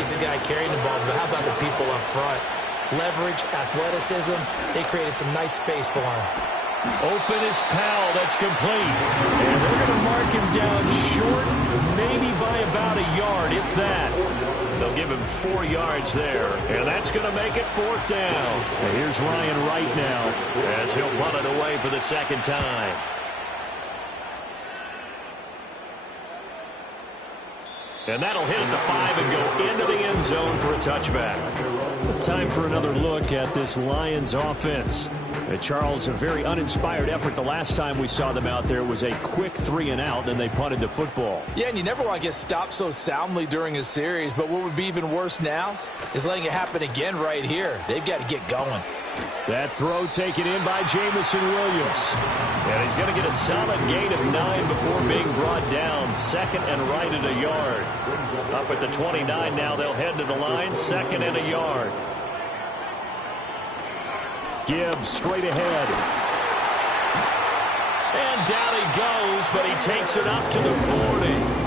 obvious a guy carrying the ball, but how about the people up front? Leverage, athleticism, they created some nice space for him. Open is Powell. That's complete. And they're going to mark him down short, maybe by about a yard, if that. They'll give him 4 yards there, and that's going to make it 4th down. And here's Ryan Wright now as he'll punt it away for the second time. And that'll hit at the 5 and go into the end zone for a touchback. Time for another look at this Lions offense. Charles, a very uninspired effort the last time we saw them out there was a quick 3-and-out, and they punted the football. Yeah, and you never want to get stopped so soundly during a series, but what would be even worse now is letting it happen again right here. They've got to get going. That throw taken in by Jamison Williams. And he's going to get a solid gain of 9 before being brought down. 2nd and right at a yard. Up at the 29 now, they'll head to the line. 2nd and a yard. Gibbs straight ahead. And down he goes, but he takes it up to the 40.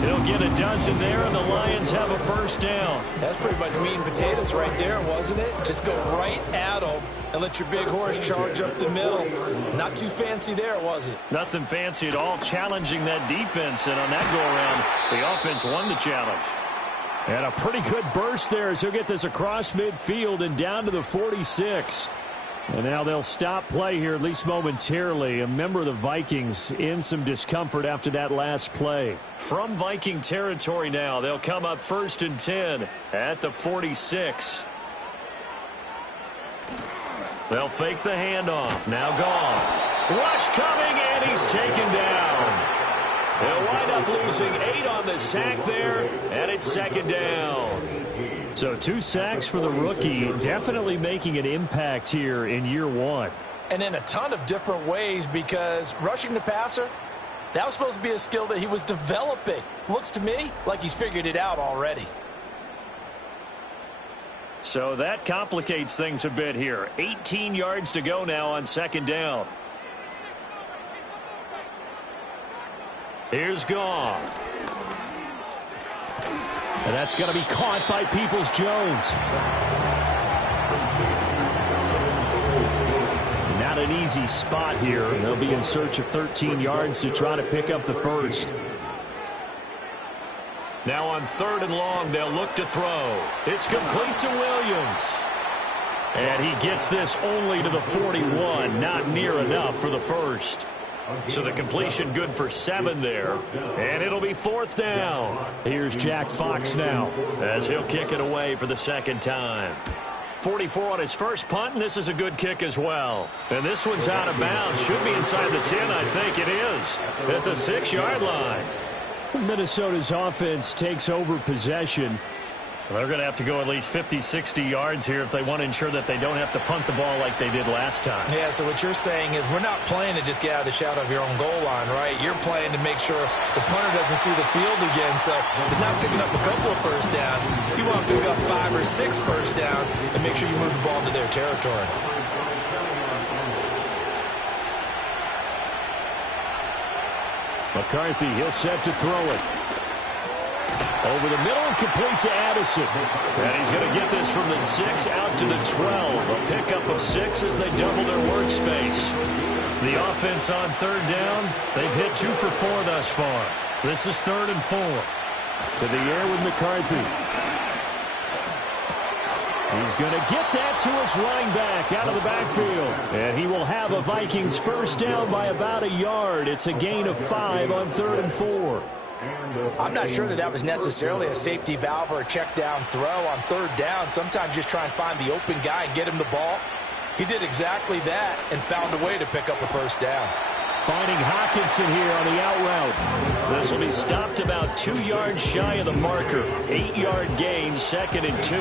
He'll get a dozen there, and the Lions have a 1st down. That's pretty much meat and potatoes right there, wasn't it? Just go right at them and let your big horse charge up the middle. Not too fancy there, was it? Nothing fancy at all, challenging that defense, and on that go-around, the offense won the challenge. And a pretty good burst there as he'll get this across midfield and down to the 46. And now they'll stop play here, at least momentarily. A member of the Vikings in some discomfort after that last play. From Viking territory now, they'll come up 1st and 10 at the 46. They'll fake the handoff. Now Goff. Rush coming, and he's taken down. They'll wind up losing 8 on the sack there, and it's 2nd down. So 2 sacks for the rookie, definitely making an impact here in year 1. And in a ton of different ways, because rushing the passer, that was supposed to be a skill that he was developing. Looks to me like he's figured it out already. So that complicates things a bit here. 18 yards to go now on 2nd down. Here's Goff. And that's going to be caught by Peoples-Jones. Not an easy spot here. They'll be in search of 13 yards to try to pick up the 1st. Now on 3rd and long, they'll look to throw. It's complete to Williams. And he gets this only to the 41. Not near enough for the 1st. So the completion good for 7 there. And it'll be 4th down. Here's Jack Fox now as he'll kick it away for the 2nd time. 44 on his first punt, and this is a good kick as well. And this one's out of bounds. Should be inside the 10, I think it is. At the 6-yard line. Minnesota's offense takes over possession. They're going to have to go at least 50, 60 yards here if they want to ensure that they don't have to punt the ball like they did last time. Yeah, so what you're saying is we're not playing to just get out of the shadow of your own goal line, right? You're playing to make sure the punter doesn't see the field again. So it's not picking up a couple of 1st downs. You want to pick up 5 or 6 1st downs and make sure you move the ball into their territory. McCarthy, he'll set to throw it. Over the middle and complete to Addison. And he's going to get this from the 6 out to the 12. A pickup of 6 as they double their workspace. The offense on 3rd down, they've hit 2 for 4 thus far. This is 3rd and 4. To the air with McCarthy. He's going to get that to his running back out of the backfield. And he will have a Vikings 1st down by about a yard. It's a gain of 5 on 3rd and 4. I'm not sure that was necessarily a safety valve or a check down throw on 3rd down. Sometimes just try and find the open guy and get him the ball. He did exactly that and found a way to pick up a 1st down. Finding Hawkinson here on the out route. This will be stopped about 2 yards shy of the marker. 8-yard gain, 2nd and 2.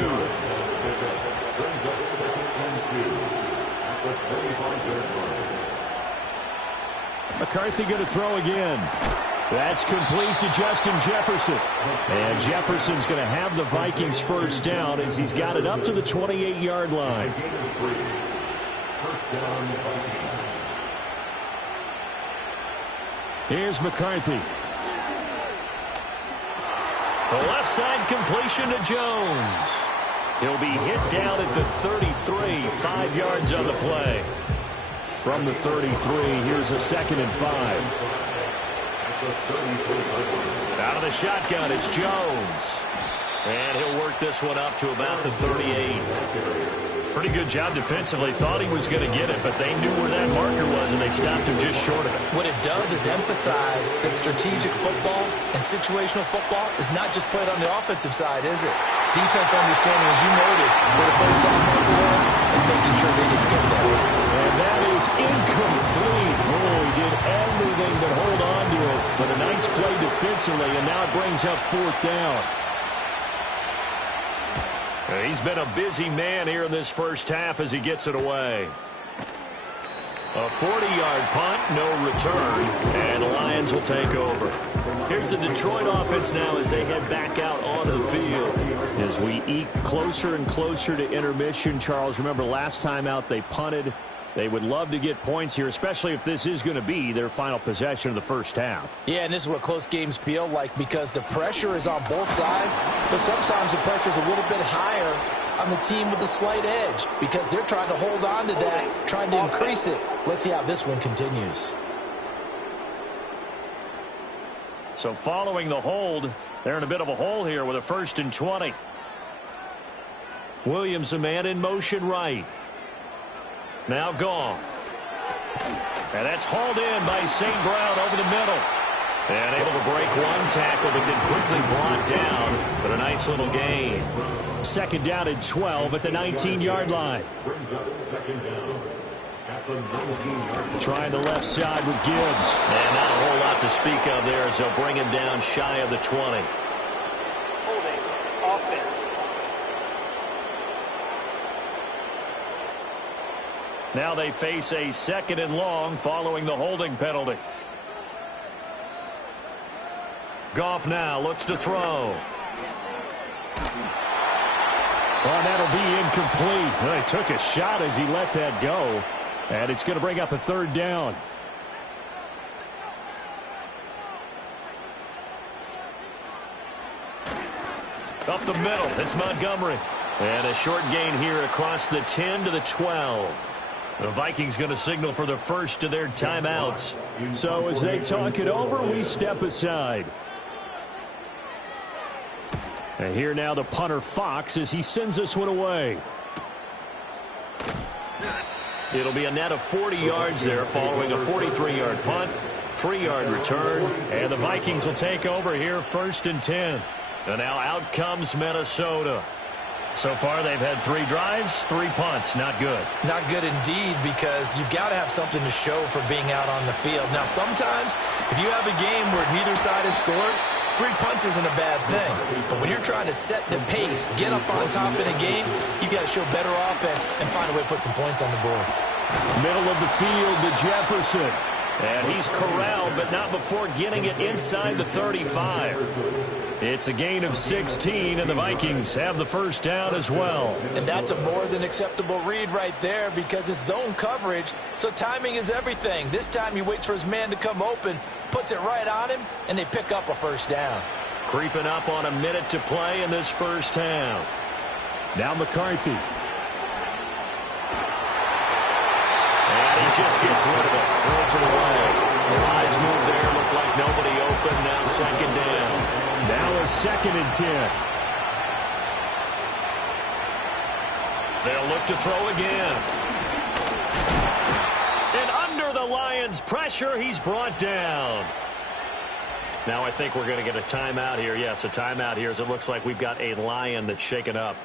McCarthy going to throw again. That's complete to Justin Jefferson. And Jefferson's going to have the Vikings 1st down as he's got it up to the 28-yard line. Here's McCarthy. The left side completion to Jones. He'll be hit down at the 33, 5 yards on the play. From the 33, here's a 2nd and 5. Out of the shotgun, it's Jones. And he'll work this one up to about the 38. Pretty good job defensively. Thought he was going to get it, but they knew where that marker was, and they stopped him just short of it. What it does is emphasize that strategic football and situational football is not just played on the offensive side, is it? Defense understanding, as you noted, where the first down marker was and making sure they didn't get there. And that is incomplete. Oh, he did everything but hold on to it. But a nice play defensively, and now it brings up 4th down. He's been a busy man here in this first half as he gets it away. A 40-yard punt, no return, and the Lions will take over. Here's the Detroit offense now as they head back out onto the field. As we eke closer and closer to intermission, Charles, remember last time out they punted. They would love to get points here, especially if this is going to be their final possession of the first half. Yeah, and this is what close games feel like because the pressure is on both sides, but sometimes the pressure is a little bit higher on the team with the slight edge because they're trying to hold on to that, trying to increase it. Let's see how this one continues. So following the hold, they're in a bit of a hole here with a 1st and 20. Williams, a man in motion right. Now Goff. And that's hauled in by St. Brown over the middle. And able to break one tackle, but then quickly brought down. But a nice little gain. 2nd down and 12 at the 19-yard line. Trying the left side with Gibbs. And not a whole lot to speak of there as they'll bring him down shy of the 20. Holding offense. Now they face a 2nd and long following the holding penalty. Goff now looks to throw. Well, that'll be incomplete. Well, he took a shot as he let that go. And it's going to bring up a 3rd down. Up the middle, it's Montgomery. And a short gain here across the 10 to the 12. The Vikings going to signal for the first of their timeouts. So as they talk it over, we step aside. And here now the punter Fox as he sends this one away. It'll be a net of 40 yards there following a 43-yard punt, 3-yard return, and the Vikings will take over here 1st and 10. And now out comes Minnesota. So far, they've had 3 drives, 3 punts. Not good. Not good indeed because you've got to have something to show for being out on the field. Now, sometimes if you have a game where neither side has scored, 3 punts isn't a bad thing. But when you're trying to set the pace, get up on top in a game, you got to show better offense and find a way to put some points on the board. Middle of the field to Jefferson. And he's corralled, but not before getting it inside the 35. It's a gain of 16, and the Vikings have the first down as well. And that's a more than acceptable read right there because it's zone coverage, so timing is everything. This time he waits for his man to come open, puts it right on him, and they pick up a first down. Creeping up on a minute to play in this first half. Now McCarthy. And he just gets rid of it, throws it away. The eyes move there, look like nobody open, now 2nd down. Now a 2nd and 10. They'll look to throw again. And under the Lions' pressure, he's brought down. Now I think we're going to get a timeout here. Yes, a timeout here as it looks like we've got a Lion that's shaken up.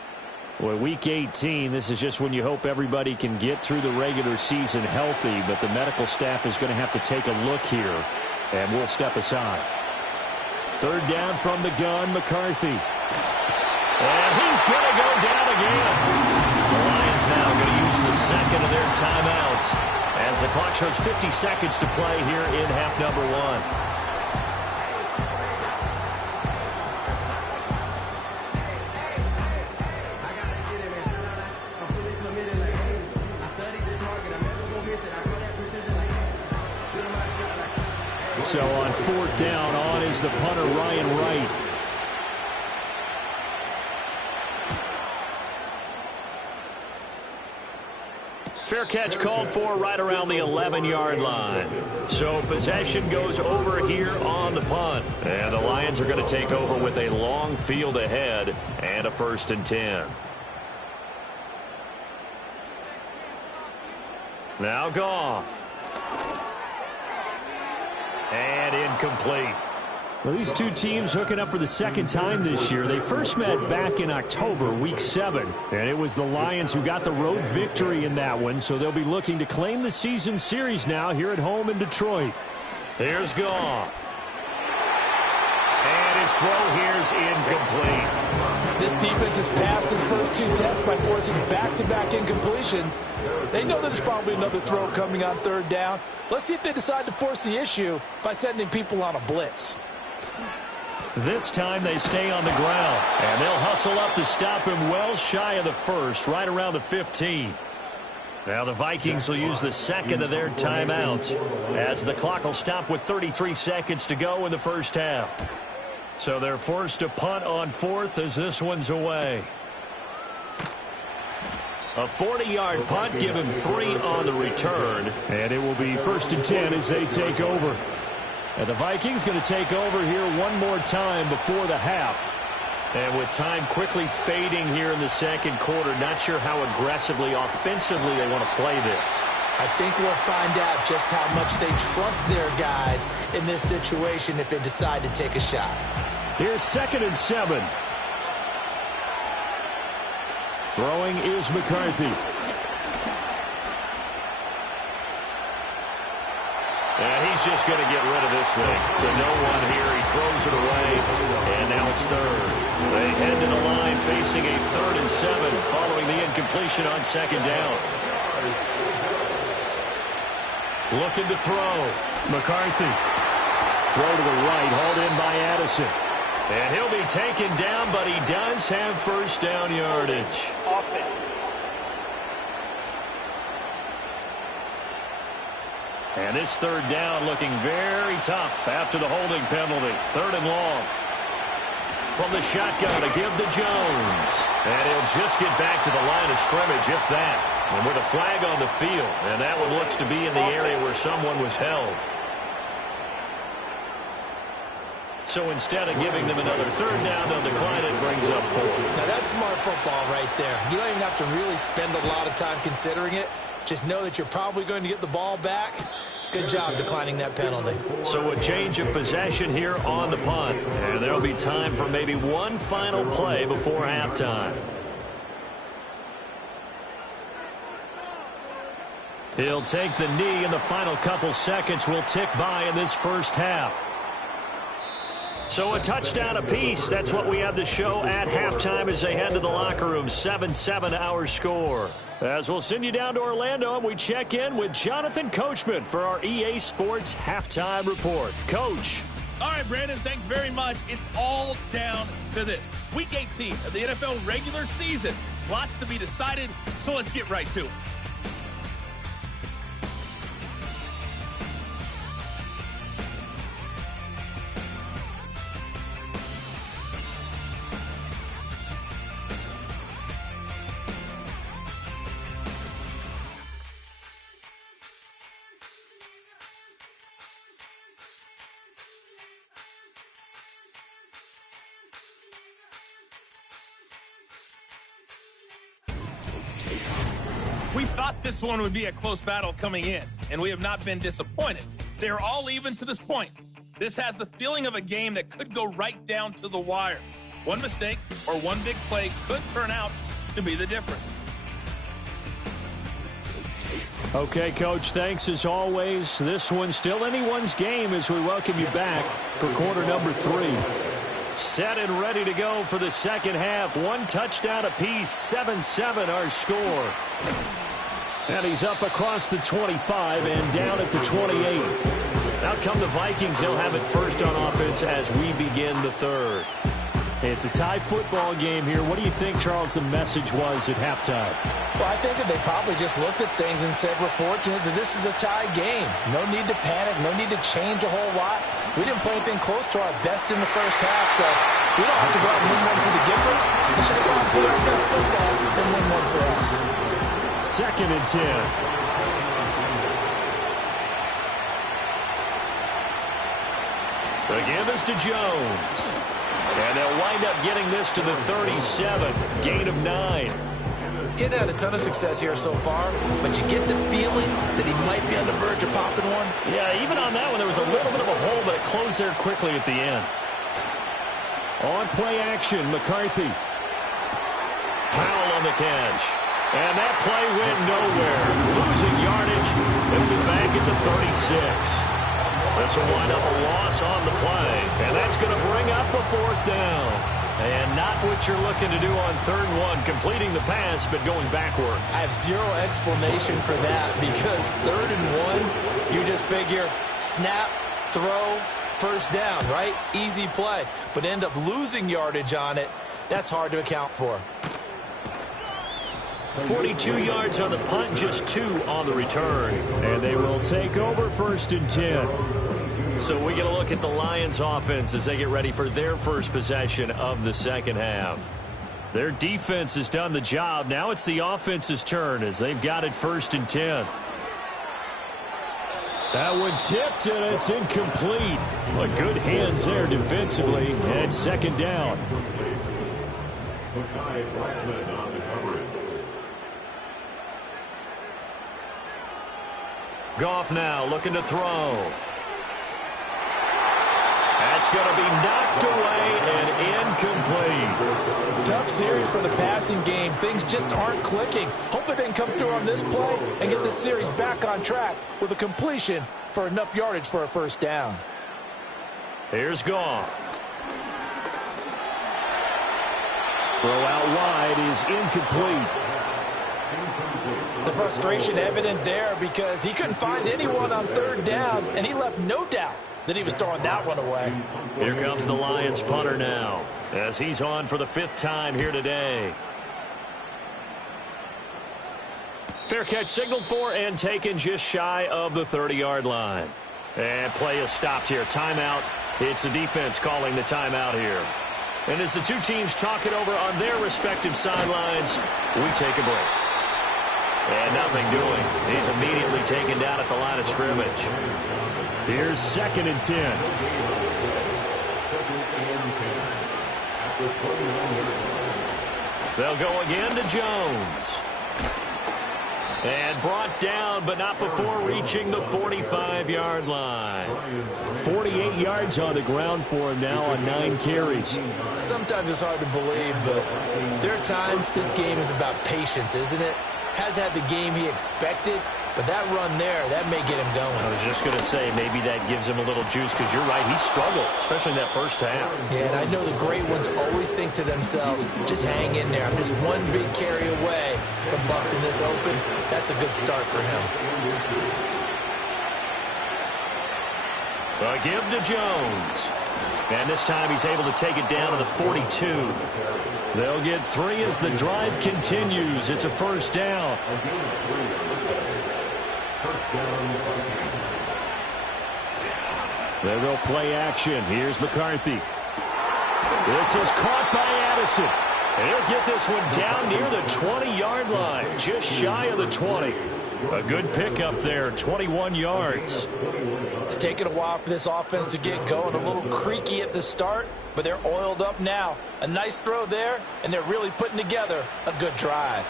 Well, Week 18, this is just when you hope everybody can get through the regular season healthy, but the medical staff is going to have to take a look here, and we'll step aside. 3rd down from the gun, McCarthy. And he's going to go down again. The Lions now going to use the 2nd of their timeouts as the clock shows 50 seconds to play here in half number 1. So on 4th down, on is the punter Ryan Wright. Fair catch called for right around the 11-yard line. So possession goes over here on the punt. And the Lions are going to take over with a long field ahead and a 1st and 10. Now Goff. And incomplete. Well, these two teams hooking up for the second time this year. They first met back in October, Week 7. And it was the Lions who got the road victory in that one. So they'll be looking to claim the season series now here at home in Detroit. Here's Goff. And his throw here's incomplete. This defense has passed its first 2 tests by forcing back-to-back incompletions. They know there's probably another throw coming on 3rd down. Let's see if they decide to force the issue by sending people on a blitz. This time they stay on the ground, and they'll hustle up to stop him well shy of the 1st, right around the 15. Now the Vikings will use the 2nd of their timeouts as the clock will stop with 33 seconds to go in the 1st half. So they're forced to punt on 4th as this one's away. A 40-yard punt, give him 3 on the return. And it will be 1st and 10 as they take over. And the Vikings going to take over here one more time before the half. And with time quickly fading here in the 2nd quarter, not sure how aggressively, offensively they want to play this. I think we'll find out just how much they trust their guys in this situation if they decide to take a shot. Here's 2nd and 7. Throwing is McCarthy. And he's just going to get rid of this thing. To no one here. He throws it away. And now it's 3rd. They head to the line facing a 3rd and 7 following the incompletion on 2nd down. Looking to throw. McCarthy. Throw to the right, hauled in by Addison. And he'll be taken down, but he does have 1st down yardage. Offense. And this 3rd down looking very tough after the holding penalty. 3rd and long. From the shotgun to give to Jones. And he'll just get back to the line of scrimmage, if that. And with a flag on the field. And that one looks to be in the area where someone was held. So instead of giving them another 3rd down, they'll decline it, brings up 4. Now that's smart football right there. You don't even have to really spend a lot of time considering it. Just know that you're probably going to get the ball back. Good job declining that penalty. So a change of possession here on the punt. And there'll be time for maybe one final play before halftime. He'll take the knee, and the final couple seconds will tick by in this 1st half. So a touchdown apiece. That's what we have to show at halftime as they head to the locker room. 7-7 our score. As we'll send you down to Orlando, and we check in with Jonathan Coachman for our EA Sports Halftime Report. Coach. All right, Brandon, thanks very much. It's all down to this. Week 18 of the NFL regular season. Lots to be decided, so let's get right to it. We thought this one would be a close battle coming in, and we have not been disappointed. They're all even to this point. This has the feeling of a game that could go right down to the wire. One mistake or one big play could turn out to be the difference. Okay, Coach, thanks as always. This one's still anyone's game as we welcome you back for quarter number 3. Set and ready to go for the 2nd half. One touchdown apiece, 7-7 our score. And he's up across the 25 and down at the 28. Out come the Vikings. They'll have it first on offense as we begin the 3rd. It's a tie football game here. What do you think, Charles, the message was at halftime? Well, I think that they probably just looked at things and said, we're fortunate that this is a tie game. No need to panic. No need to change a whole lot. We didn't play anything close to our best in the 1st half, so we don't have to go out and win one for the giver. Let's just go out and play our best football and win one for us. 2nd and 10. The give is to Jones. And they'll wind up getting this to the 37. Gain of 9. Getting had a ton of success here so far, but you get the feeling that he might be on the verge of popping one. Yeah, even on that one, there was a little bit of a hole, but it closed there quickly at the end. On play action, McCarthy. Powell on the catch. And that play went nowhere. Losing yardage. It'll be back at the 36. This will wind up a loss on the play. And that's going to bring up a 4th down. And not what you're looking to do on 3rd and 1, completing the pass, but going backward. I have zero explanation for that because 3rd and 1, you just figure snap, throw, 1st down, right? Easy play. But end up losing yardage on it. That's hard to account for. 42 yards on the punt, just 2 on the return. And they will take over 1st and 10. So we get a look at the Lions offense as they get ready for their first possession of the second half. Their defense has done the job. Now it's the offense's turn as they've got it 1st and 10. That one tipped and it's incomplete. But good hands there defensively. And 2nd down. Goff now looking to throw. That's going to be knocked away and incomplete. Tough series for the passing game. Things just aren't clicking. Hoping they can come through on this play and get this series back on track with a completion for enough yardage for a 1st down. Here's Goff. Throw out wide is incomplete. The frustration evident there because he couldn't find anyone on 3rd down, and he left no doubt that he was throwing that one away. Here comes the Lions punter now as he's on for the 5th time here today. Fair catch signaled for and taken just shy of the 30-yard line. And play is stopped here. Timeout. It's the defense calling the timeout here. And as the two teams talk it over on their respective sidelines, we take a break. And nothing doing. He's immediately taken down at the line of scrimmage. Here's 2nd and 10. They'll go again to Jones. And brought down, but not before reaching the 45-yard line. 48 yards on the ground for him now on 9 carries. Sometimes it's hard to believe, but there are times this game is about patience, isn't it? Has had the game he expected, but that run there, that may get him going. I was just going to say, maybe that gives him a little juice, because you're right, he struggled, especially in that 1st half. Yeah, and I know the great ones always think to themselves, just hang in there. I'm just one big carry away from busting this open. That's a good start for him. A give to Jones. And this time he's able to take it down to the 42. They'll get 3 as the drive continues. It's a 1st down. They will play action. Here's McCarthy. This is caught by Addison. And he'll get this one down near the 20-yard line, just shy of the 20. A good pickup there, 21 yards. It's taken a while for this offense to get going. A little creaky at the start, but they're oiled up now. A nice throw there, and they're really putting together a good drive.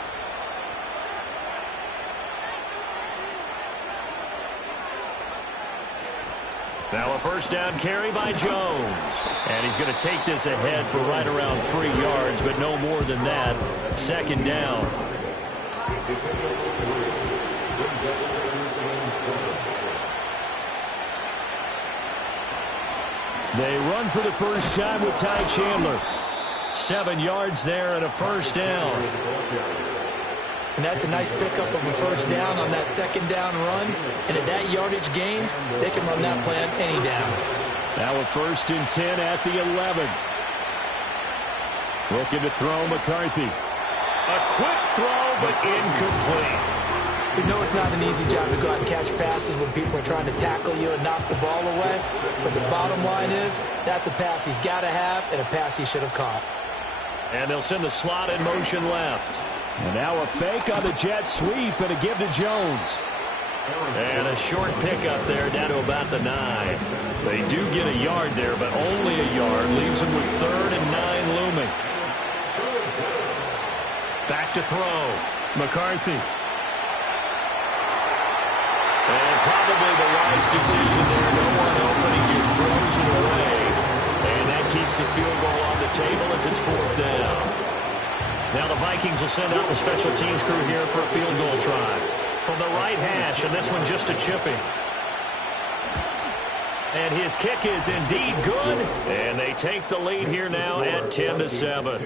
Now a 1st down carry by Jones. And he's going to take this ahead for right around 3 yards, but no more than that. 2nd down. They run for the first time with Ty Chandler. 7 yards there and a 1st down. And that's a nice pickup of a 1st down on that 2nd down run. And at that yardage gained, they can run that plan any down. Now a 1st and 10 at the 11. Looking to throw McCarthy. A quick throw, but incomplete. You know it's not an easy job to go out and catch passes when people are trying to tackle you and knock the ball away. But the bottom line is, that's a pass he's got to have and a pass he should have caught. And they'll send the slot in motion left. And now a fake on the jet sweep and a give to Jones. And a short pickup there down to about the 9. They do get a yard there, but only a yard. Leaves them with 3rd and 9 looming. Back to throw. McCarthy. And probably the wise decision there. No one open. He just throws it away. And that keeps the field goal on the table as it's 4th down. Now the Vikings will send out the special teams crew here for a field goal try. From the right hash, and this one just a chipping. And his kick is indeed good. And they take the lead here now at 10-7.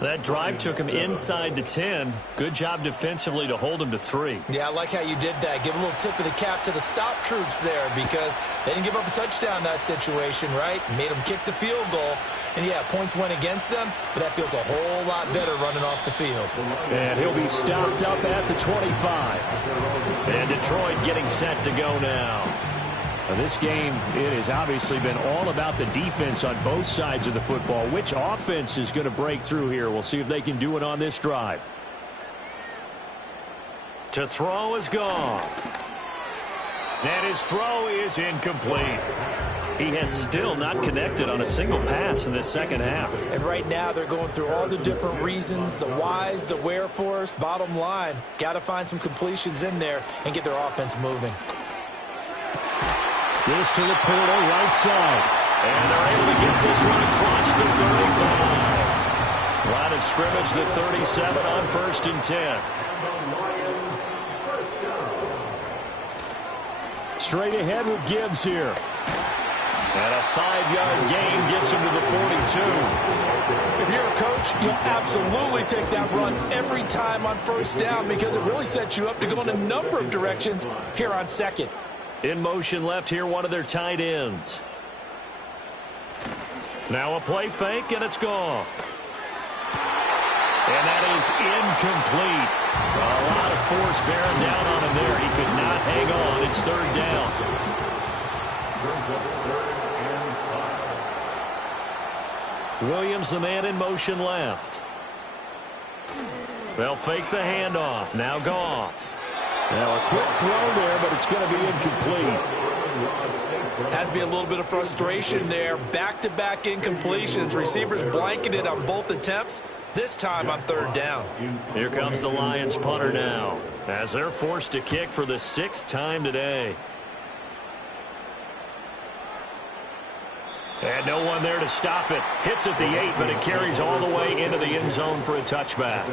That drive took him inside the 10. Good job defensively to hold him to 3. Yeah, I like how you did that. Give a little tip of the cap to the stop troops there because they didn't give up a touchdown in that situation, right? Made them kick the field goal. And, yeah, points went against them, but that feels a whole lot better running off the field. And he'll be stopped up at the 25. And Detroit getting set to go now. Now this game, it has obviously been all about the defense on both sides of the football. Which offense is going to break through here? We'll see if they can do it on this drive. To throw is Goff. And his throw is incomplete. He has still not connected on a single pass in this second half. And right now they're going through all the different reasons, the whys, the wherefores. Bottom line, got to find some completions in there and get their offense moving. This to the portal, right side. And they're able to get this one across the 35. Line of scrimmage, the 37 on 1st and 10. Straight ahead with Gibbs here. And a 5-yard gain gets him to the 42. If you're a coach, you'll absolutely take that run every time on 1st down because it really sets you up to go in a number of directions here on 2nd. In motion left here, one of their tight ends. Now a play fake, and it's Goff. And that is incomplete. A lot of force bearing down on him there. He could not hang on. It's 3rd down. Williams, the man in motion left. They'll fake the handoff. Now Goff. Now a quick throw there, but it's going to be incomplete. Has to be a little bit of frustration there. Back-to-back incompletions. Receivers blanketed on both attempts, this time on 3rd down. Here comes the Lions punter now, as they're forced to kick for the 6th time today. And no one there to stop it. Hits at the 8, but it carries all the way into the end zone for a touchback.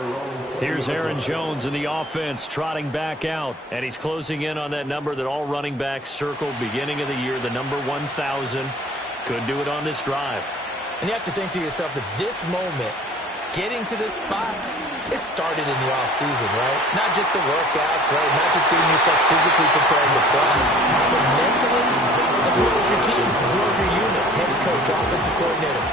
Here's Aaron Jones in the offense trotting back out. And he's closing in on that number that all running backs circled beginning of the year, the number 1,000. Could do it on this drive. And you have to think to yourself that this moment, getting to this spot, it started in the offseason, right? Not just the workouts, right? Not just getting yourself physically prepared to play, but mentally, as well as your team, as well as your unit, head coach, offensive coordinator.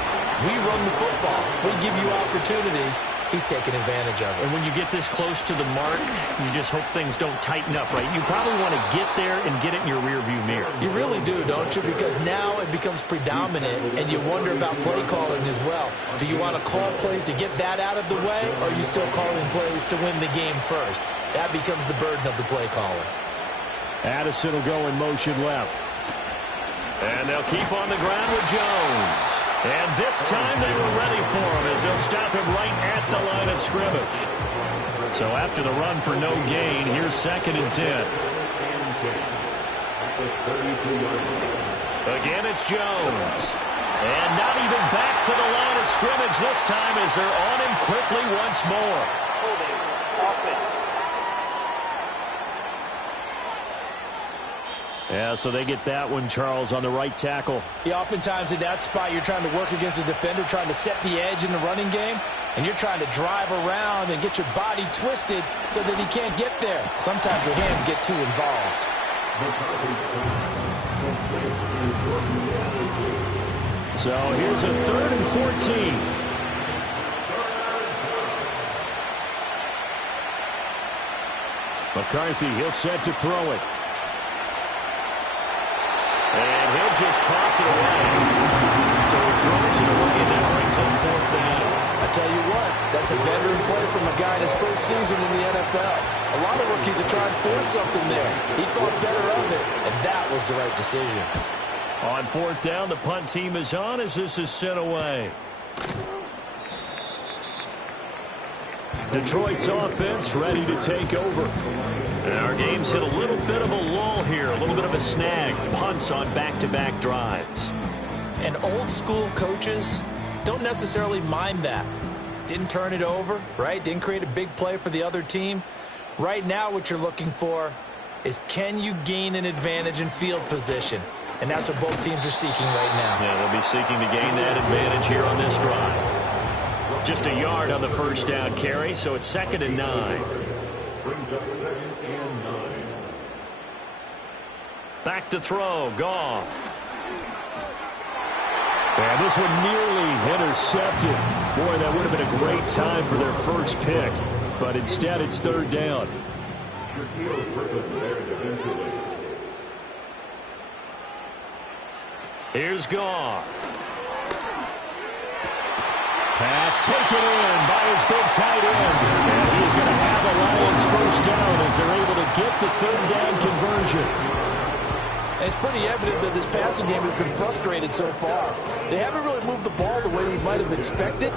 We run the football. We give you opportunities. He's taking advantage of it. And when you get this close to the mark, you just hope things don't tighten up, right? You probably want to get there and get it in your rearview mirror. You really do, don't you? Because now it becomes predominant, and you wonder about play calling as well. Do you want to call plays to get that out of the way, or are you still calling plays to win the game first? That becomes the burden of the play caller. Addison will go in motion left. And they'll keep on the ground with Jones. And this time they were ready for him as they'll stop him right at the line of scrimmage. So after the run for no gain, here's 2nd and 10. Again, it's Jones. And not even back to the line of scrimmage this time as they're on him quickly once more. Holding offense. Yeah, so they get that one, Charles, on the right tackle. Yeah, oftentimes in that spot, you're trying to work against a defender, trying to set the edge in the running game, and you're trying to drive around and get your body twisted so that he can't get there. Sometimes your hands get too involved. So here's a 3rd and 14. McCarthy, he'll set to throw it. And he'll just toss it away. So he throws it away, and that brings up fourth down. I tell you what, that's a veteran play from a guy in his first season in the NFL. A lot of rookies are trying to force something there. He thought better of it, and that was the right decision. On fourth down, the punt team is on as this is sent away. Detroit's offense ready to take over. And our game's hit a little bit of a lull here, a little bit of a snag. Punts on back-to-back drives. And old-school coaches don't necessarily mind that. Didn't turn it over, right? Didn't create a big play for the other team. Right now what you're looking for is, can you gain an advantage in field position? And that's what both teams are seeking right now. Yeah, they'll be seeking to gain that advantage here on this drive. Just a yard on the first down carry, so it's 2nd and 9. Back to throw, Goff. And this one nearly intercepted. Boy, that would have been a great time for their first pick. But instead, it's 3rd down. Here's Goff. Pass taken in by his big tight end. And he's going to have the Lions first down as they're able to get the 3rd down conversion. It's pretty evident that this passing game has been frustrated so far. They haven't really moved the ball the way we might have expected,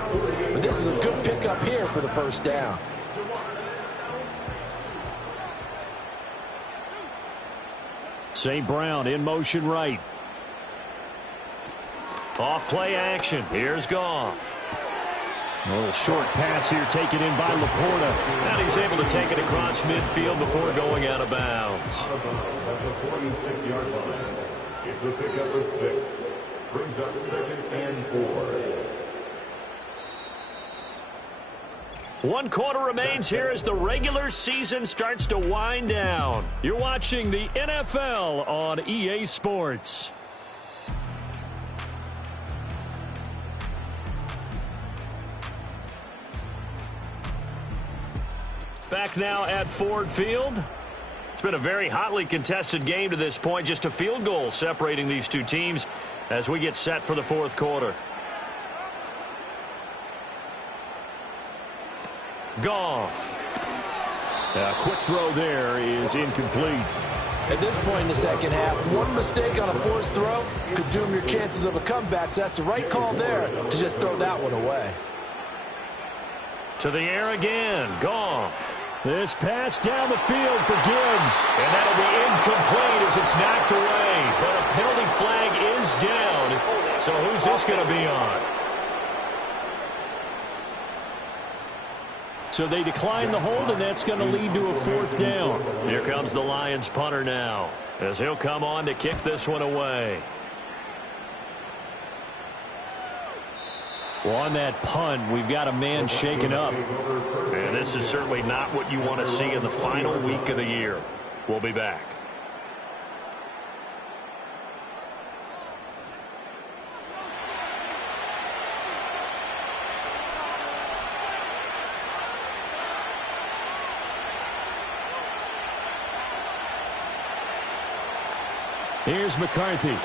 but this is a good pickup here for the first down. St. Brown in motion right. Off play action. Here's Goff. A little short pass here taken in by Laporta. And he's able to take it across midfield before going out of bounds. It's the pickup of 6. Brings up 2nd and 4. 1 quarter remains here as the regular season starts to wind down. You're watching the NFL on EA Sports. Back now at Ford Field. It's been a very hotly contested game to this point. Just a field goal separating these two teams as we get set for the 4th quarter. Goff. A quick throw there is incomplete. At this point in the second half, one mistake on a forced throw could doom your chances of a comeback, so that's the right call there to just throw that one away. To the air again, Goff. This pass down the field for Gibbs. And that'll be incomplete as it's knocked away. But a penalty flag is down. So who's this going to be on? So they decline the hold, and that's going to lead to a 4th down. Here comes the Lions punter now as he'll come on to kick this one away. Well, on that punt, we've got a man shaken up. And this is certainly not what you want to see in the final week of the year. We'll be back. Here's McCarthy.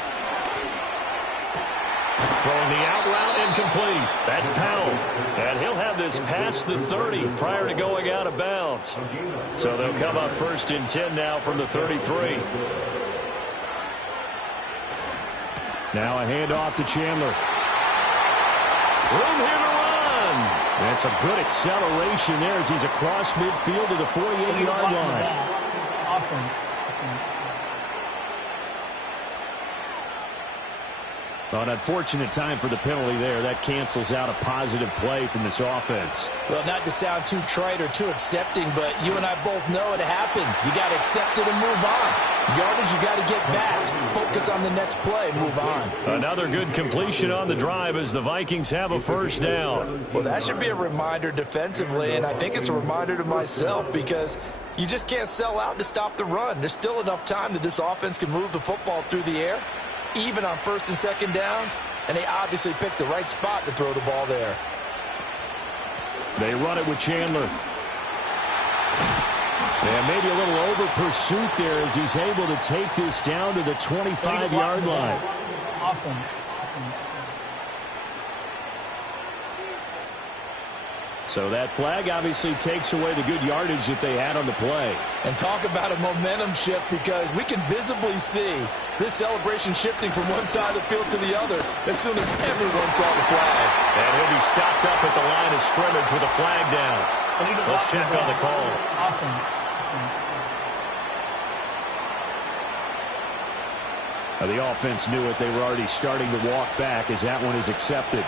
Throwing the out route incomplete. That's Powell. And he'll have this past the 30 prior to going out of bounds. So they'll come up 1st and 10 now from the 33. Now a handoff to Chandler. Room here to run. That's a good acceleration there as he's across midfield to the 48-yard line. Offense. An unfortunate time for the penalty there. That cancels out a positive play from this offense. Well, not to sound too trite or too accepting, but you and I both know it happens. You got to accept it and move on. Yardage, you got to get back. Focus on the next play and move on. Another good completion on the drive as the Vikings have a first down. Well, that should be a reminder defensively, and I think it's a reminder to myself because you just can't sell out to stop the run. There's still enough time that this offense can move the football through the air, even on 1st and 2nd downs, and they obviously picked the right spot to throw the ball there. They run it with Chandler. And maybe a little over pursuit there as he's able to take this down to the 25-yard line. Offense. So that flag obviously takes away the good yardage that they had on the play. And talk about a momentum shift, because we can visibly see this celebration shifting from one side of the field to the other as soon as everyone saw the flag. And he'll be stopped up at the line of scrimmage with a flag down. Let's check on the call. Offense. The offense knew it. They were already starting to walk back as that one is accepted.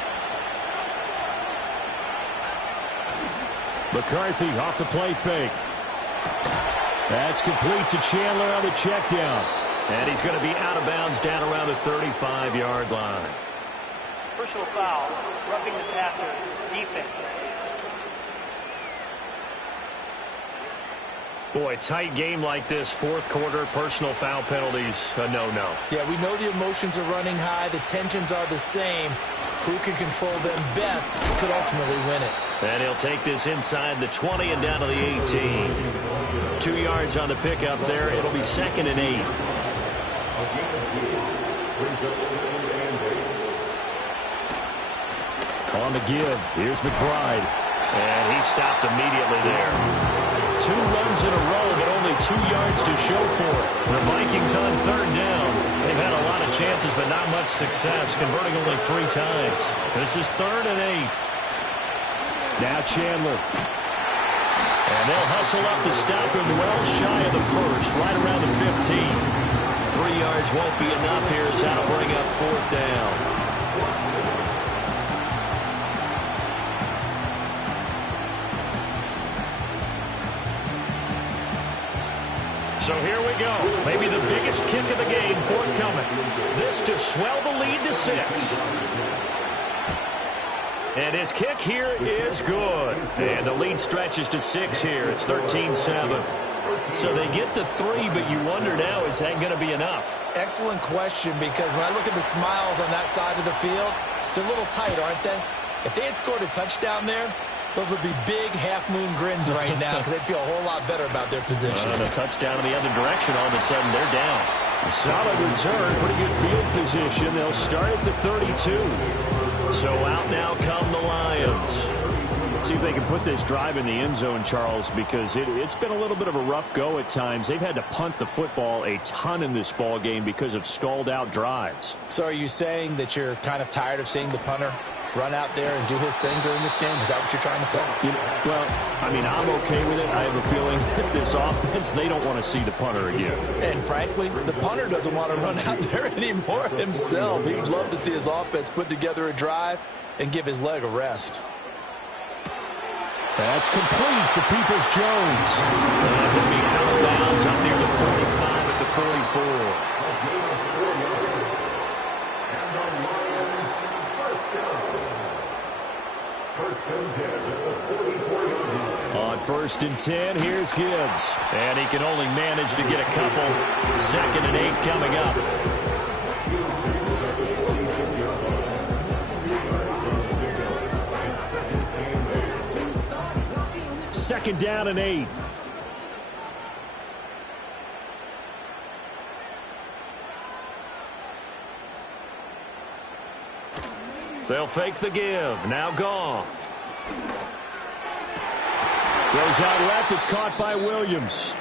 McCarthy off the play fake. That's complete to Chandler on the check down. And he's going to be out of bounds down around the 35-yard line. Personal foul, roughing the passer, defense. Boy, tight game like this, fourth quarter, personal foul penalties, a no-no. Yeah, we know the emotions are running high. The tensions are the same. Who can control them best could ultimately win it. And he'll take this inside the 20 and down to the 18. 2 yards on the pickup there. It'll be 2nd and 8. On the give, here's McBride. And he stopped immediately there. 2 runs in a row, but only 2 yards to show for it. The Vikings on 3rd down. They've had a lot of chances, but not much success, converting only 3 times. This is 3rd and 8. Now Chandler. And they'll hustle up to stop him well shy of the first, right around the 15. 3 yards won't be enough here as that'll bring up 4th down. So here we go. Maybe the biggest kick of the game forthcoming. This to swell the lead to 6. And his kick here is good. And the lead stretches to 6 here. It's 13-7. So they get to 3, but you wonder now, is that going to be enough? Excellent question, because when I look at the smiles on that side of the field, they're a little tight, aren't they? If they had scored a touchdown there, those would be big half-moon grins right now, because they'd feel a whole lot better about their position. And a touchdown in the other direction, all of a sudden they're down. A solid return, pretty good field position. They'll start at the 32. So out now come the Lions. See if they can put this drive in the end zone, Charles, because it's been a little bit of a rough go at times. They've had to punt the football a ton in this ball game because of stalled-out drives. So are you saying that you're kind of tired of seeing the punter run out there and do his thing during this game? Is that what you're trying to say? Well, I mean, I'm okay with it. I have a feeling that this offense, they don't want to see the punter again. And frankly, the punter doesn't want to run out there anymore himself. He'd love to see his offense put together a drive and give his leg a rest. That's complete to Peoples-Jones. And he'll be out of bounds up near the 45 at the 44. On 1st and 10, here's Gibbs. And he can only manage to get a couple. 2nd and 8 coming up. Second down and 8. They'll fake the give. Now Goff. Goes out left. It's caught by Williams.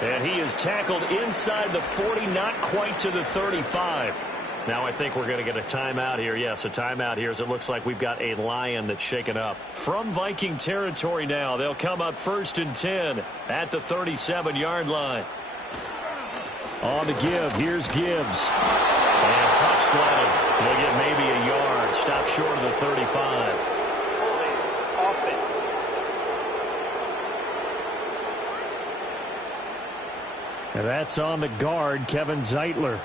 And he is tackled inside the 40, not quite to the 35. Now I think we're going to get a timeout here. Yes, a timeout here as it looks like we've got a Lion that's shaken up. From Viking territory now, they'll come up 1st and 10 at the 37-yard line. On the give, here's Gibbs. And tough sledding. He'll get maybe a yard. Stop short of the 35. Offense. And that's on the guard, Kevin Zeitler.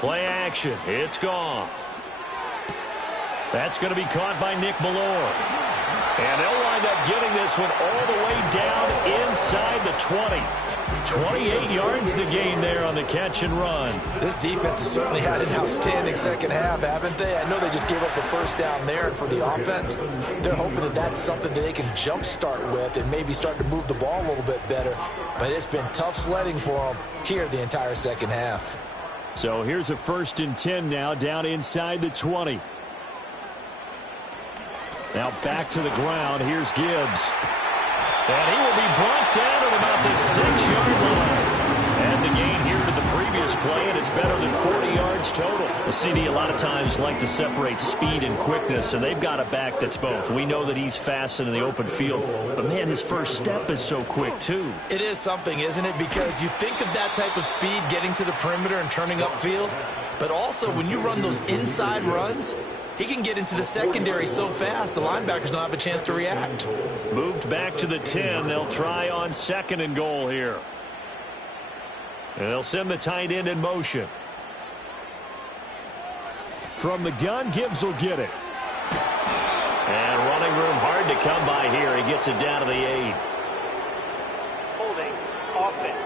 Play action. It's Goff. That's going to be caught by Nick Ballore. And they'll wind up getting this one all the way down inside the 20. 28 yards the gain there on the catch and run. This defense has certainly had an outstanding second half, haven't they? I know they just gave up the first down there, and for the offense, they're hoping that that's something that they can jumpstart with and maybe start to move the ball a little bit better. But it's been tough sledding for them here the entire second half. So here's a 1st and 10 now, down inside the 20. Now back to the ground. Here's Gibbs. And he will be brought down at about the 6-yard line. And the gain here to the previous play, and it's better than 40 yards total. The CD a lot of times like to separate speed and quickness, and they've got a back that's both. We know that he's fast in the open field, but, man, his first step is so quick, too. It is something, isn't it? Because you think of that type of speed getting to the perimeter and turning upfield, but also when you run those inside runs, he can get into the secondary so fast, the linebackers don't have a chance to react. Moved back to the 10. They'll try on 2nd and goal here. And they'll send the tight end in motion. From the gun, Gibbs will get it. And running room hard to come by here. He gets it down to the 8. Holding. Offense.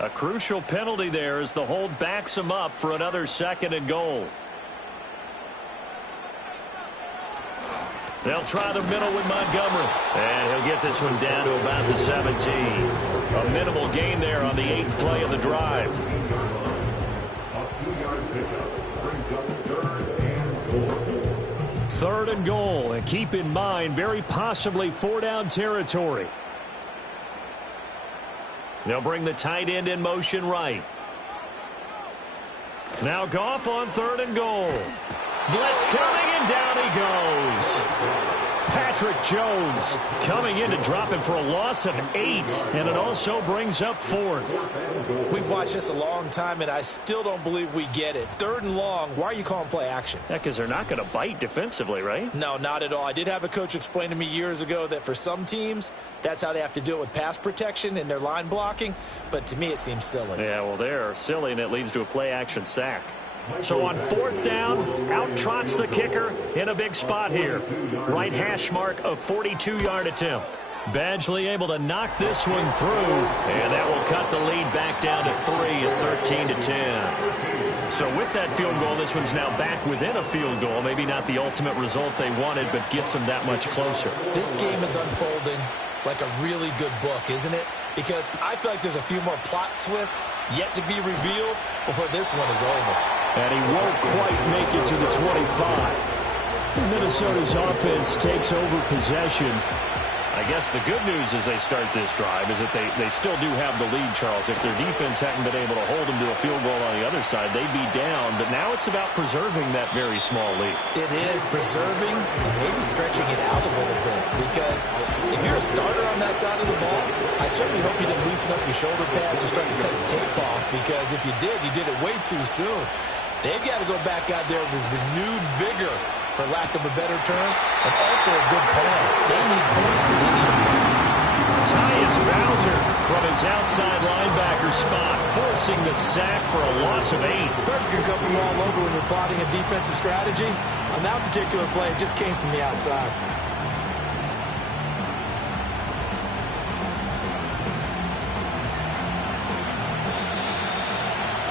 A crucial penalty there as the hold backs him up for another 2nd and goal. They'll try the middle with Montgomery. And he'll get this one down to about the 17. A minimal gain there on the 8th play of the drive. A 2-yard pickup brings up 3rd and goal. 3rd and goal. And keep in mind, very possibly 4-down territory. They'll bring the tight end in motion right. Now Goff on 3rd and goal. Blitz coming, and down he goes. Patrick Jones coming in to drop him for a loss of 8, and it also brings up 4th. We've watched this a long time, and I still don't believe we get it. 3rd and long, why are you calling play action? Yeah, because they're not going to bite defensively, right? No, not at all. I did have a coach explain to me years ago that for some teams, that's how they have to deal with pass protection and their line blocking, but to me it seems silly. Yeah, well, they're silly, and it leads to a play-action sack. So on 4th down, out trots the kicker in a big spot here. Right hash mark, a 42-yard attempt. Badgley able to knock this one through, and that will cut the lead back down to 3 at 13-10. So with that field goal, this one's now back within a field goal. Maybe not the ultimate result they wanted, but gets them that much closer. This game is unfolding like a really good book, isn't it? Because I feel like there's a few more plot twists yet to be revealed before this one is over. And he won't quite make it to the 25. Minnesota's offense takes over possession. I guess the good news as they start this drive is that they still do have the lead, Charles. If their defense hadn't been able to hold them to a field goal on the other side, they'd be down. But now it's about preserving that very small lead. It is preserving and maybe stretching it out a little bit. Because if you're a starter on that side of the ball, I certainly hope you didn't loosen up your shoulder pads or start to cut the tape off. Because if you did it way too soon. They've got to go back out there with renewed vigor, for lack of a better term, and also a good plan. They need points, and they need Tyus Bowser from his outside linebacker spot, forcing the sack for a loss of 8. Pressure can come from all over when you're plotting a defensive strategy. On that particular play, it just came from the outside.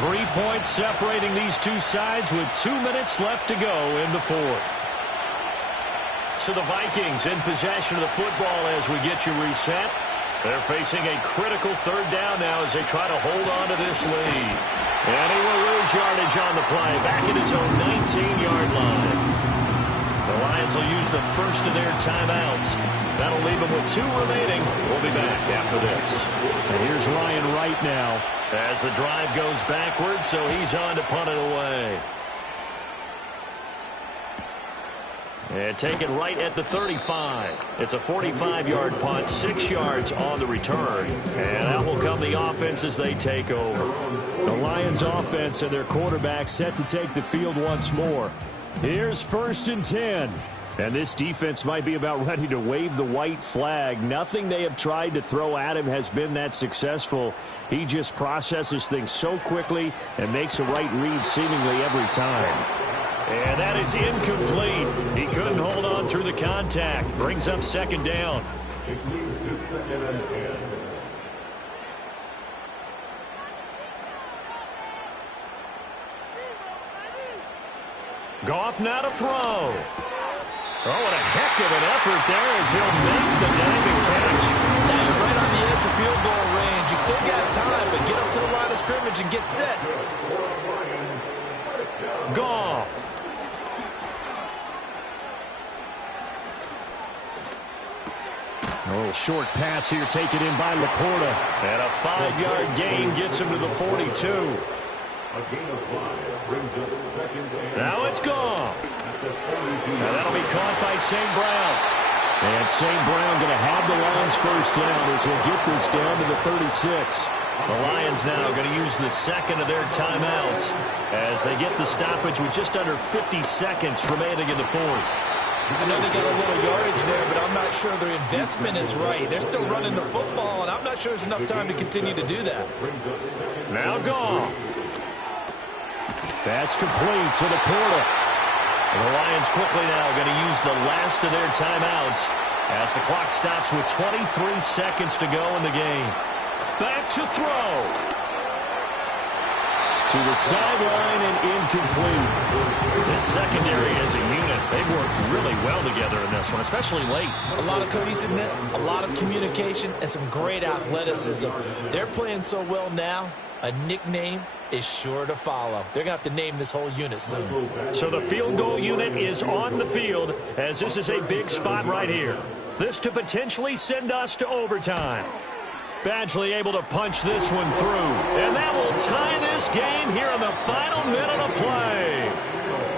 Three points separating these two sides with 2 minutes left to go in the 4th. So the Vikings in possession of the football as we get you reset. They're facing a critical 3rd down now as they try to hold on to this lead. And he will lose yardage on the play, back at his own 19-yard line. The Lions will use the first of their timeouts. That'll leave them with 2 remaining. We'll be back after this. And here's Ryan Wright now as the drive goes backwards, so he's on to punt it away. And take it right at the 35. It's a 45-yard punt, 6 yards on the return. And out will come the offense as they take over. The Lions offense and their quarterback set to take the field once more. Here's 1st and 10. And this defense might be about ready to wave the white flag. Nothing they have tried to throw at him has been that successful. He just processes things so quickly and makes a right read seemingly every time. And that is incomplete. He couldn't hold on through the contact. Brings up second down. It moves to 2nd and 10. Goff now to throw. Oh, what a heck of an effort there as he'll make the diving catch. Now you're right on the edge of field goal range. You still got time, but get up to the line of scrimmage and get set. Goff. A little short pass here taken in by Laporta. And a 5-yard gain gets him to the 42. A gain of 5 brings up 2nd and Now it's Goff. Now that'll be caught by St. Brown. And St. Brown going to have the Lions first down as he'll get this down to the 36. The Lions now going to use the second of their timeouts as they get the stoppage with just under 50 seconds remaining in the fourth. I know they got a little yardage there, but I'm not sure their investment is right. They're still running the football, and I'm not sure there's enough time to continue to do that. Now Goff. That's complete to Laporta. And the Lions quickly now going to use the last of their timeouts as the clock stops with 23 seconds to go in the game. Back to throw. To the sideline and incomplete. This secondary as a unit, they've worked really well together in this one, especially late. A lot of cohesiveness, a lot of communication, and some great athleticism. They're playing so well now, a nickname is sure to follow. They're going to have to name this whole unit soon. So the field goal unit is on the field as this is a big spot right here. This to potentially send us to overtime. Badgley able to punch this one through. And that will tie this game here in the final minute of play.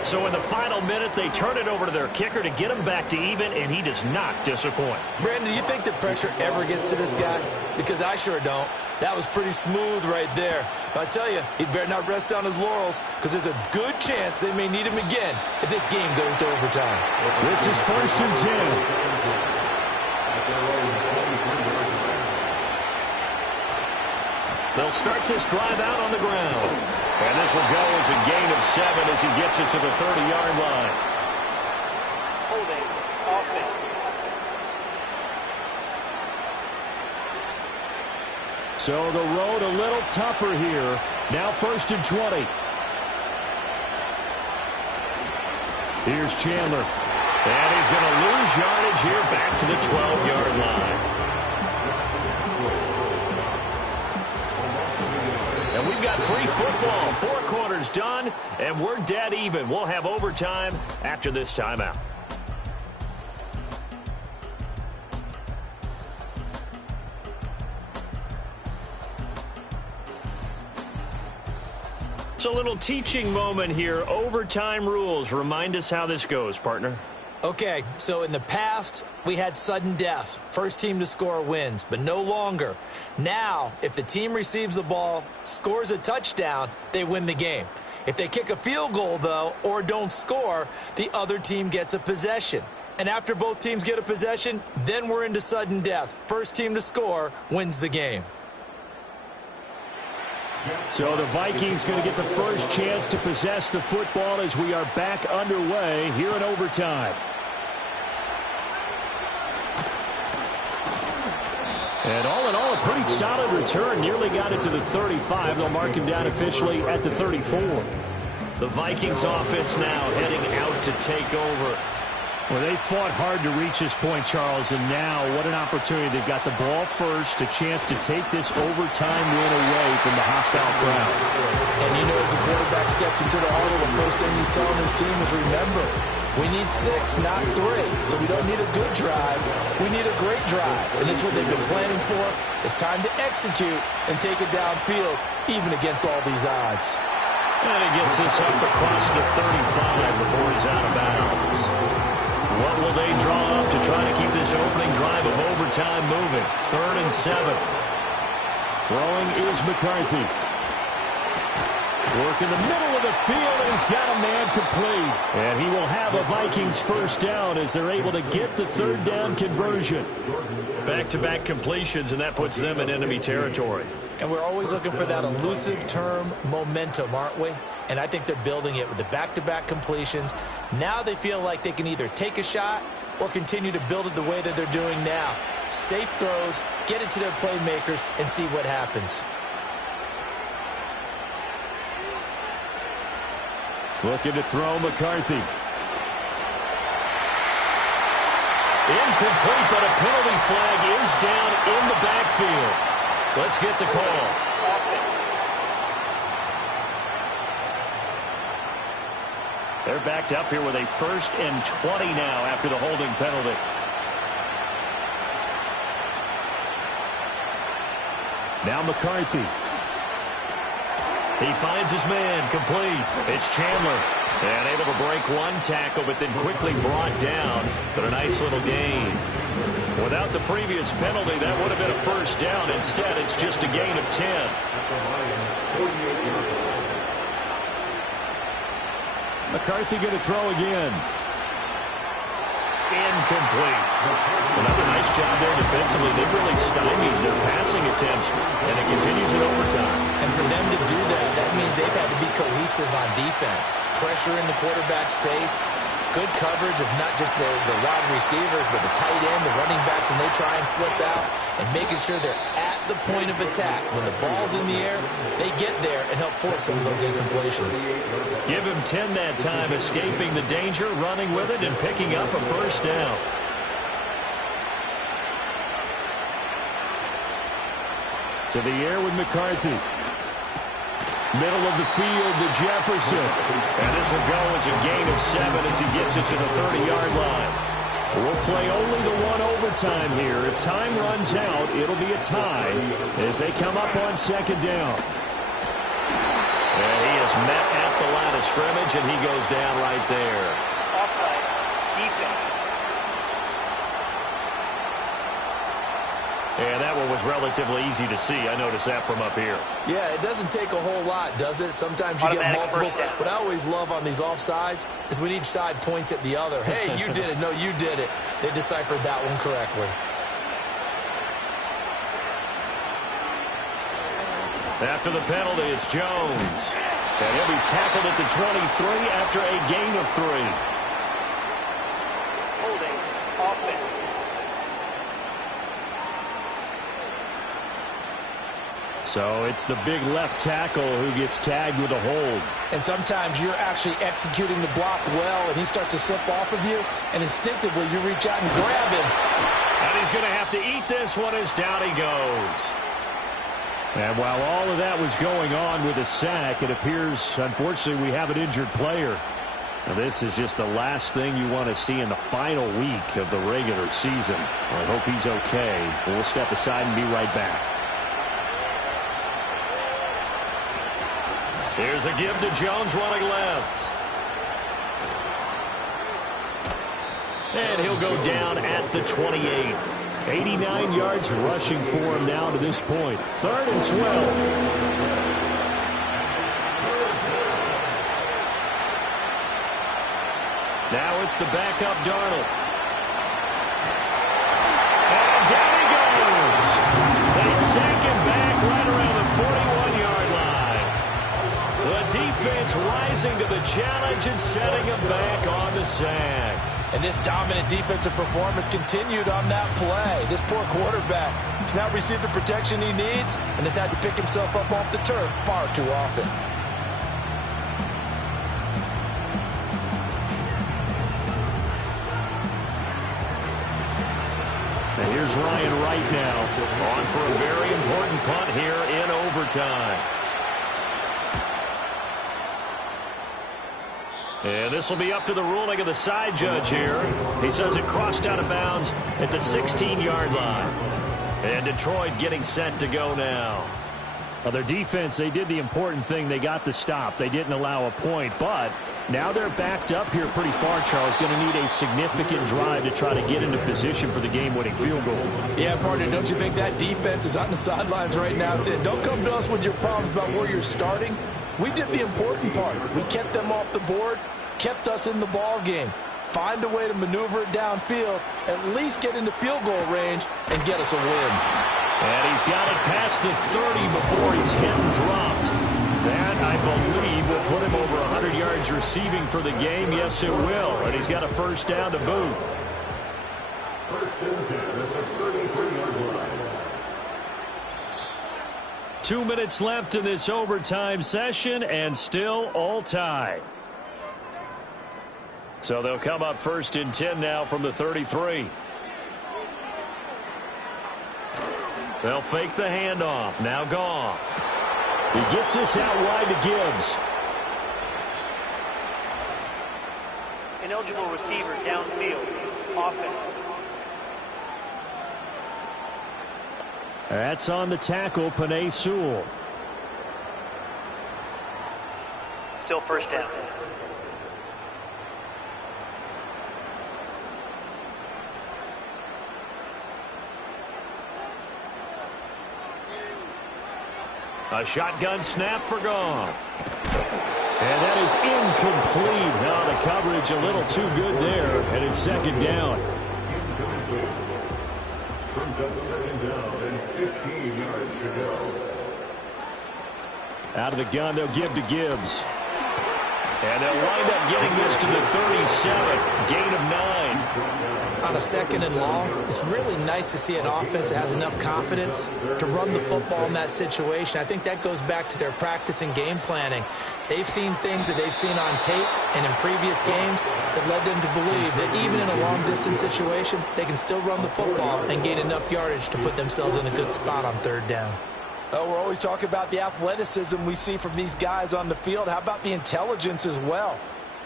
So in the final minute, they turn it over to their kicker to get him back to even, and he does not disappoint. Brandon, do you think the pressure ever gets to this guy? Because I sure don't. That was pretty smooth right there. But I tell you, he better not rest on his laurels because there's a good chance they may need him again if this game goes to overtime. This is 1st and 10. They'll start this drive out on the ground. And this will go as a gain of 7 as he gets it to the 30-yard line. Holding offense. So the road a little tougher here. Now 1st and 20. Here's Chandler. And he's going to lose yardage here back to the 12-yard line. And we've got free football. 4 quarters done, and we're dead even. We'll have overtime after this timeout. So a little teaching moment here. Overtime rules. Remind us how this goes, partner. Okay, so in the past, we had sudden death. First team to score wins, but no longer. Now, if the team receives the ball, scores a touchdown, they win the game. If they kick a field goal, though, or don't score, the other team gets a possession. And after both teams get a possession, then we're into sudden death. First team to score wins the game. So the Vikings going to get the first chance to possess the football as we are back underway here in overtime. And all in all, a pretty solid return. Nearly got it to the 35. They'll mark him down officially at the 34. The Vikings offense now heading out to take over. Well, they fought hard to reach this point, Charles, and now what an opportunity. They've got the ball first, a chance to take this overtime win away from the hostile crowd. And you know, as the quarterback steps into the huddle, the first thing he's telling his team is, remember, we need 6, not 3. So we don't need a good drive. We need a great drive. And this is what they've been planning for. It's time to execute and take it downfield, even against all these odds. And he gets this up across the 35 before he's out of bounds. What will they draw up to try to keep this opening drive of overtime moving? 3rd and 7. Throwing is McCarthy. Work in the middle of the field, and he's got a man complete. And he will have a Vikings first down as they're able to get the 3rd down conversion. Back-to-back completions, and that puts them in enemy territory. And we're always looking for that elusive term, momentum, aren't we? And I think they're building it with the back-to-back completions. Now they feel like they can either take a shot or continue to build it the way that they're doing now. Safe throws, get it to their playmakers, and see what happens. Looking to throw McCarthy. Incomplete, but a penalty flag is down in the backfield. Let's get the call. They're backed up here with a 1st and 20 now after the holding penalty. Now McCarthy. He finds his man, complete. It's Chandler. And able to break one tackle, but then quickly brought down. But a nice little gain. Without the previous penalty, that would have been a 1st down. Instead, it's just a gain of 10. McCarthy going to throw again. Incomplete. Another nice job there defensively. They really stymied their passing attempts, and it continues in overtime. And for them to do that, that means they've had to be cohesive on defense. Pressure in the quarterback's face. Good coverage of not just the wide receivers, but the tight end, the running backs when they try and slip out, and making sure they're at the point of attack. When the ball's in the air, they get there and help force some of those incompletions. Give him 10 that time, escaping the danger, running with it, and picking up a 1st down. To the air with McCarthy. Middle of the field to Jefferson. And this will go as a gain of 7 as he gets it to the 30-yard line. We'll play only the one overtime here. If time runs out, it'll be a tie as they come up on 2nd down. And he is met at the line of scrimmage, and he goes down right there. Offside. Defense. And that one was relatively easy to see. I noticed that from up here. Yeah, it doesn't take a whole lot, does it? Sometimes you get multiples. What I always love on these offsides is when each side points at the other. Hey, you did it. No, you did it. They deciphered that one correctly. After the penalty, it's Jones. And he'll be tackled at the 23 after a gain of 3. Holding. Offense. So it's the big left tackle who gets tagged with a hold. And sometimes you're actually executing the block well, and he starts to slip off of you, and instinctively you reach out and grab him. And he's going to have to eat this one as down he goes. And while all of that was going on with a sack, it appears, unfortunately, we have an injured player. Now, this is just the last thing you want to see in the final week of the regular season. I hope he's okay. We'll step aside and be right back. Here's a give to Jones running left. And he'll go down at the 28. 89 yards rushing for him now to this point. 3rd and 12. Now it's the backup Darnold. And down he goes. They sack him back right around the 41-yard line. The defense rising to the challenge and setting him back on the sack. And this dominant defensive performance continued on that play. This poor quarterback has now received the protection he needs and has had to pick himself up off the turf far too often. And here's Ryan Wright now. On for a very important punt here in overtime. And this will be up to the ruling of the side judge here. He says it crossed out of bounds at the 16-yard line. And Detroit getting set to go now. Well, their defense, they did the important thing. They got the stop. They didn't allow a point, but now they're backed up here pretty far, Charles. Going to need a significant drive to try to get into position for the game-winning field goal. Yeah, partner, don't you think that defense is on the sidelines right now saying, don't come to us with your problems about where you're starting. We did the important part. We kept them off the board, kept us in the ball game. Find a way to maneuver it downfield, at least get into field goal range, and get us a win. And he's got it past the 30 before he's hit and dropped. That, I lead will put him over 100 yards receiving for the game. Yes, it will. And he's got a first down to boot. First and 10 at the 33-yard line. 2 minutes left in this overtime session, and still all tied. So they'll come up first and 10 now from the 33. They'll fake the handoff. Now Goff. He gets this out wide to Gibbs. Ineligible receiver downfield. Offense. That's on the tackle, Penei Sewell. Still first down. A shotgun snap for Goff. And that is incomplete. Now the coverage a little too good there, and it's second down. Brings up second down and 15 yards to go. Out of the gun, they'll give to Gibbs. And they'll wind up getting this to the 37. Gain of 9. On a second and long, it's really nice to see an offense that has enough confidence to run the football in that situation. I think that goes back to their practice and game planning. They've seen things that they've seen on tape and in previous games that led them to believe that even in a long-distance situation, they can still run the football and gain enough yardage to put themselves in a good spot on third down. Well, we're always talking about the athleticism we see from these guys on the field. How about the intelligence as well?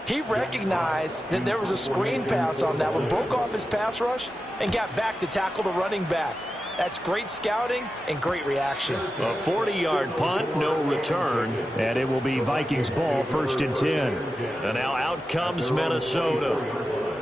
He recognized that there was a screen pass on that one, broke off his pass rush, and got back to tackle the running back. That's great scouting and great reaction. A 40-yard punt, no return, and it will be Vikings ball, first and 10. And now out comes Minnesota.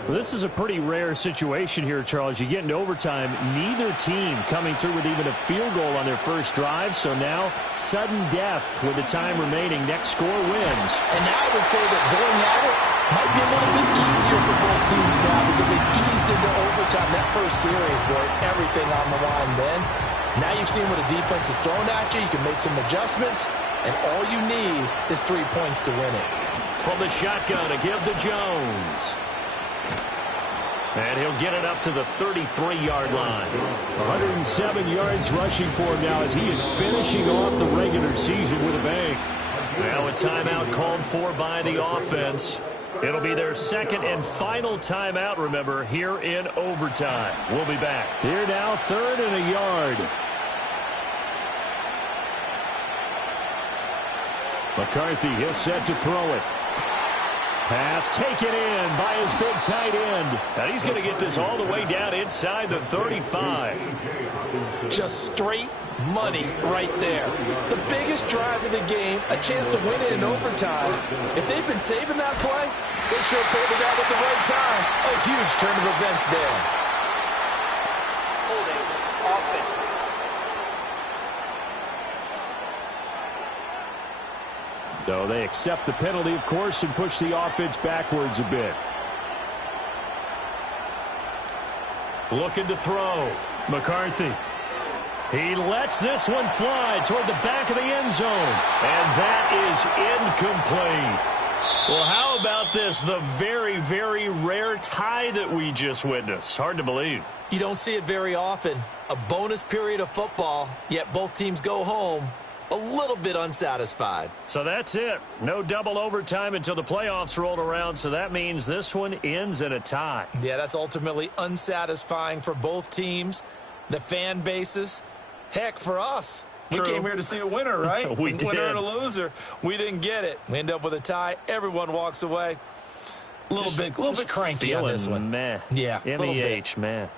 Well, this is a pretty rare situation here, Charles. You get into overtime, neither team coming through with even a field goal on their first drive, so now sudden death with the time remaining. Next score wins. And now I would say that going at it might be a little bit easier for both teams now because they've eased into overtime. That first series, boy, everything on the line then. Now you've seen what a defense is thrown at you. You can make some adjustments, and all you need is 3 points to win it. From the shotgun, a give to Jones. And he'll get it up to the 33-yard line. 107 yards rushing for him now as he is finishing off the regular season with a bang. Now a timeout called for by the offense. It'll be their second and final timeout, remember, here in overtime. We'll be back. Here now, 3rd and a yard. McCarthy, he'll set to throw it. Pass taken in by his big tight end. And he's going to get this all the way down inside the 35. Just straight money right there. The biggest drive of the game, a chance to win it in overtime. If they've been saving that play, they sure pulled it out at the right time. A huge turn of events there. Holding offense. So they accept the penalty, of course, and push the offense backwards a bit. Looking to throw. McCarthy. He lets this one fly toward the back of the end zone. And that is incomplete. Well, how about this? The very, very rare tie that we just witnessed. Hard to believe. You don't see it very often. A bonus period of football, yet both teams go home a little bit unsatisfied. So that's it. No double overtime until the playoffs rolled around, so that means this one ends in a tie. Yeah, that's ultimately unsatisfying for both teams, the fan bases. Heck, for us. True. We came here to see a winner, right? We did. Winner and a loser. We didn't get it. We end up with a tie. Everyone walks away. A little bit cranky on this one. Meh. Yeah, M-E-H, man.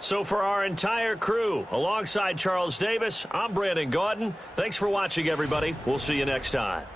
So for our entire crew, alongside Charles Davis, I'm Brandon Gaudin. Thanks for watching, everybody. We'll see you next time.